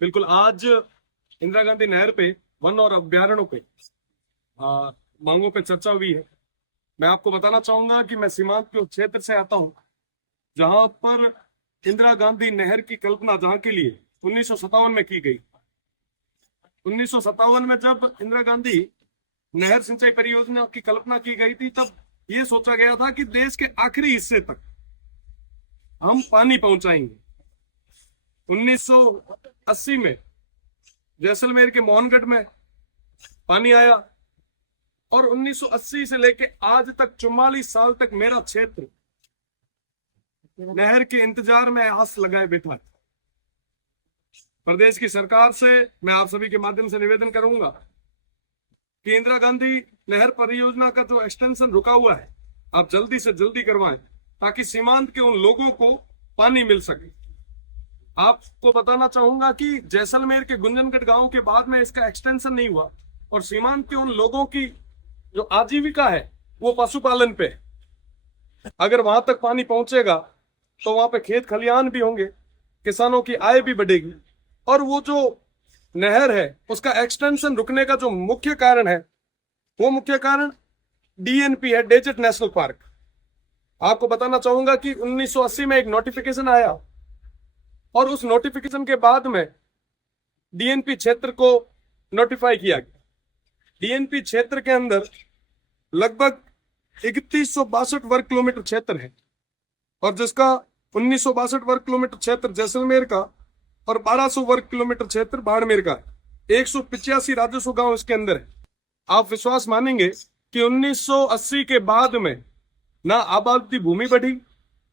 बिल्कुल। आज इंदिरा गांधी नहर पे वन और अभ्यारण्यों पे मांगों पे चर्चा हुई है। मैं आपको बताना चाहूंगा कि मैं सीमांत के उस क्षेत्र से आता हूं जहां पर इंदिरा गांधी नहर की कल्पना जहां के लिए 1957 में की गई। 1957 में जब इंदिरा गांधी नहर सिंचाई परियोजना की कल्पना की गई थी, तब ये सोचा गया था कि देश के आखिरी हिस्से तक हम पानी पहुंचाएंगे। 1980 में जैसलमेर के मोहनगढ़ में पानी आया और 1980 से लेके आज तक 44 साल तक मेरा क्षेत्र नहर के इंतजार में आस लगाए बैठा है। प्रदेश की सरकार से मैं आप सभी के माध्यम से निवेदन करूंगा कि इंदिरा गांधी नहर परियोजना का जो एक्सटेंशन रुका हुआ है, आप जल्दी से जल्दी करवाएं ताकि सीमांत के उन लोगों को पानी मिल सके। आपको बताना चाहूंगा कि जैसलमेर के गुंजनगढ़ गांव के बाद में इसका एक्सटेंशन नहीं हुआ और सीमांत के उन लोगों की जो आजीविका है वो पशुपालन पे है। अगर वहां तक पानी पहुंचेगा तो वहां पे खेत खलिहान भी होंगे, किसानों की आय भी बढ़ेगी। और वो जो नहर है उसका एक्सटेंशन रुकने का जो मुख्य कारण है, वो मुख्य कारण डीएनपी है, डेजर्ट नेशनल पार्क। आपको बताना चाहूंगा कि 1980 में एक नोटिफिकेशन आया और उस नोटिफिकेशन के बाद में डीएनपी क्षेत्र को नोटिफाई किया गया। डीएनपी क्षेत्र के अंदर लगभग 3162 वर्ग किलोमीटर क्षेत्र है और जिसका 1962 वर्ग किलोमीटर क्षेत्र जैसलमेर का और 1200 वर्ग किलोमीटर क्षेत्र बाड़मेर का है। 185 राजस्व गांव इसके अंदर है। आप विश्वास मानेंगे कि 1980 के बाद में ना आबादी भूमि बढ़ी,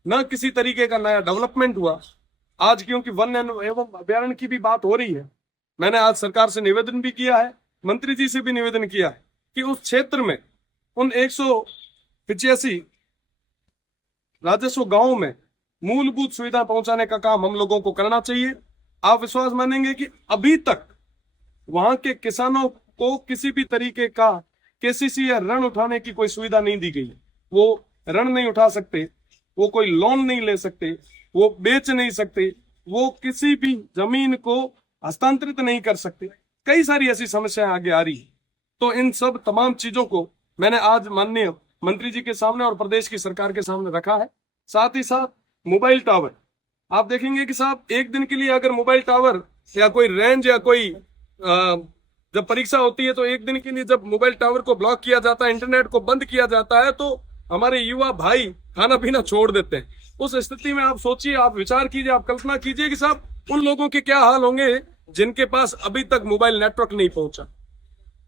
ना किसी तरीके का नया डेवलपमेंट हुआ। आज क्योंकि वन एवं अभ्यारण्य की भी बात हो रही है, मैंने आज सरकार से निवेदन भी किया है, मंत्री जी से भी निवेदन किया है कि उस क्षेत्र में उन 185 राजस्व गांवों में मूलभूत सुविधा पहुंचाने का काम हम लोगों को करना चाहिए। आप विश्वास मानेंगे कि अभी तक वहां के किसानों को किसी भी तरीके का केसीसी या ऋण उठाने की कोई सुविधा नहीं दी गई है। वो ऋण नहीं उठा सकते, वो कोई लोन नहीं ले सकते, वो बेच नहीं सकते, वो किसी भी जमीन को हस्तांतरित नहीं कर सकते। कई सारी ऐसी समस्याएं आगे आ रही है। तो इन सब तमाम चीजों को मैंने आज माननीय मंत्री जी के सामने और प्रदेश की सरकार के सामने रखा है। साथ ही साथ मोबाइल टावर, आप देखेंगे कि साहब एक दिन के लिए अगर मोबाइल टावर या कोई रेंज या कोई जब परीक्षा होती है तो एक दिन के लिए जब मोबाइल टावर को ब्लॉक किया जाता है, इंटरनेट को बंद किया जाता है, तो हमारे युवा भाई खाना पीना छोड़ देते हैं। उस स्थिति में आप सोचिए, आप विचार कीजिए, आप कल्पना कीजिए कि साहब उन लोगों के क्या हाल होंगे जिनके पास अभी तक मोबाइल नेटवर्क नहीं पहुंचा।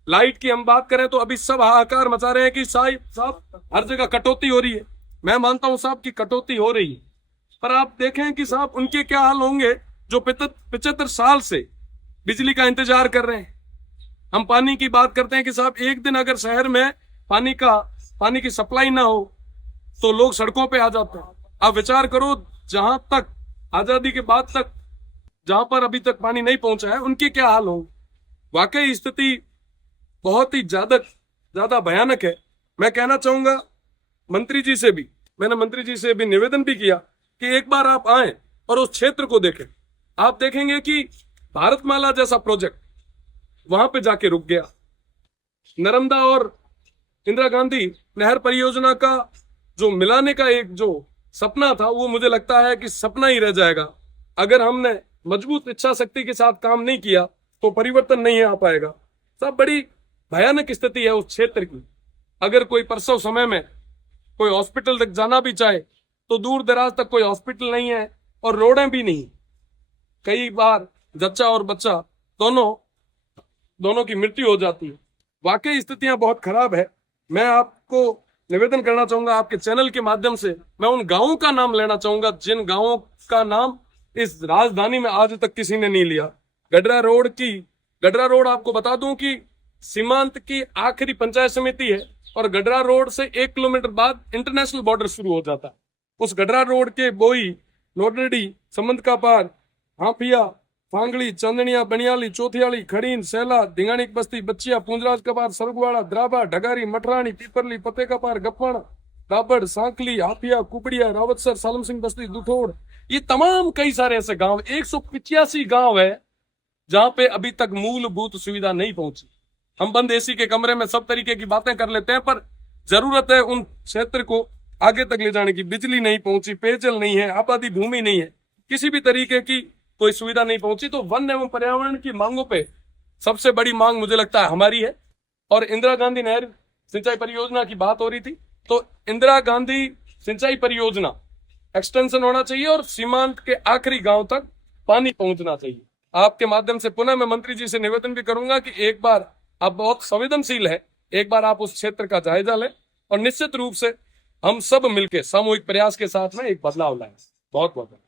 लाइट की हम बात करें तो अभी सब हाहाकार मचा रहे हैं कि साहब हर जगह कटौती हो रही है। मैं मानता हूं साहब की कटौती हो रही है, पर आप देखें कि साहब उनके क्या हाल होंगे जो 75 साल से बिजली का इंतजार कर रहे हैं। हम पानी की बात करते हैं कि साहब एक दिन अगर शहर में पानी की सप्लाई ना हो तो लोग सड़कों पे आ जाते हैं। आप विचार करो, जहां तक आजादी के बाद तक जहां पर अभी तक पानी नहीं पहुंचा है उनके क्या हाल होंगे। वाकई स्थिति बहुत ही ज्यादा भयानक है। मैं कहना चाहूंगा मंत्री जी से भी, मैंने मंत्री जी से भी निवेदन भी किया कि एक बार आप आए और उस क्षेत्र को देखें। आप देखेंगे कि भारतमाला जैसा प्रोजेक्ट वहां पे जाके रुक गया। नर्मदा और इंदिरा गांधी नहर परियोजना का जो मिलाने का एक जो सपना था, वो मुझे लगता है कि सपना ही रह जाएगा। अगर हमने मजबूत इच्छा शक्ति के साथ काम नहीं किया तो परिवर्तन नहीं आ पाएगा। सब बड़ी भयानक स्थिति है उस क्षेत्र की। अगर कोई प्रसव समय में कोई हॉस्पिटल तक जाना भी चाहे तो दूर दराज तक कोई हॉस्पिटल नहीं है और रोडें भी नहीं। कई बार जच्चा और बच्चा दोनों की मृत्यु हो जाती है। वाकई स्थितियां बहुत खराब है। मैं आपको निवेदन करना चाहूंगा आपके चैनल के माध्यम से, मैं उन गांवों का नाम लेना चाहूंगा जिन गांवों का नाम इस राजधानी में आज तक किसी ने नहीं लिया। गडरा रोड आपको बता दूं कि सीमांत की आखिरी पंचायत समिति है और गडरा रोड से 1 किलोमीटर बाद इंटरनेशनल बॉर्डर शुरू हो जाता है। उस गडरा रोड के बोई, नोडरडी, समंद का पार, हाफिया, फांगड़ी, चंदनिया, बनियाली, चौथियाली, खड़ीन, सेला, धिंगानी बस्ती, बच्चिया, पुंजराज का पार, सरगवाड़ा, द्राबा, ढगारी, मठरानी, पीपरली, पते का पार, गप्पण, दाबड़, सांकली, हाफिया, कुपड़िया, रावतसर, सालम सिंह बस्ती, दुथोड़, ये तमाम कई सारे ऐसे गांव, 185 गांव है जहां पे अभी तक मूलभूत सुविधा नहीं पहुंची। हम बंद एसी के कमरे में सब तरीके की बातें कर लेते हैं, पर जरूरत है उन क्षेत्र को आगे तक ले जाने की। बिजली नहीं पहुंची, पेयजल नहीं है, आबादी भूमि नहीं है, किसी भी तरीके की कोई सुविधा नहीं पहुंची। तो वन एवं पर्यावरण की मांगों पे सबसे बड़ी मांग मुझे लगता है हमारी है। और इंदिरा गांधी नहर सिंचाई परियोजना की बात हो रही थी, तो इंदिरा गांधी सिंचाई परियोजना एक्सटेंशन होना चाहिए और सीमांत के आखिरी गांव तक पानी पहुंचना चाहिए। आपके माध्यम से पुनः मैं मंत्री जी से निवेदन भी करूंगा कि एक बार, आप बहुत संवेदनशील है, एक बार आप उस क्षेत्र का जायजा लें और निश्चित रूप से हम सब मिलकर सामूहिक प्रयास के साथ में एक बदलाव लाएं। बहुत बहुत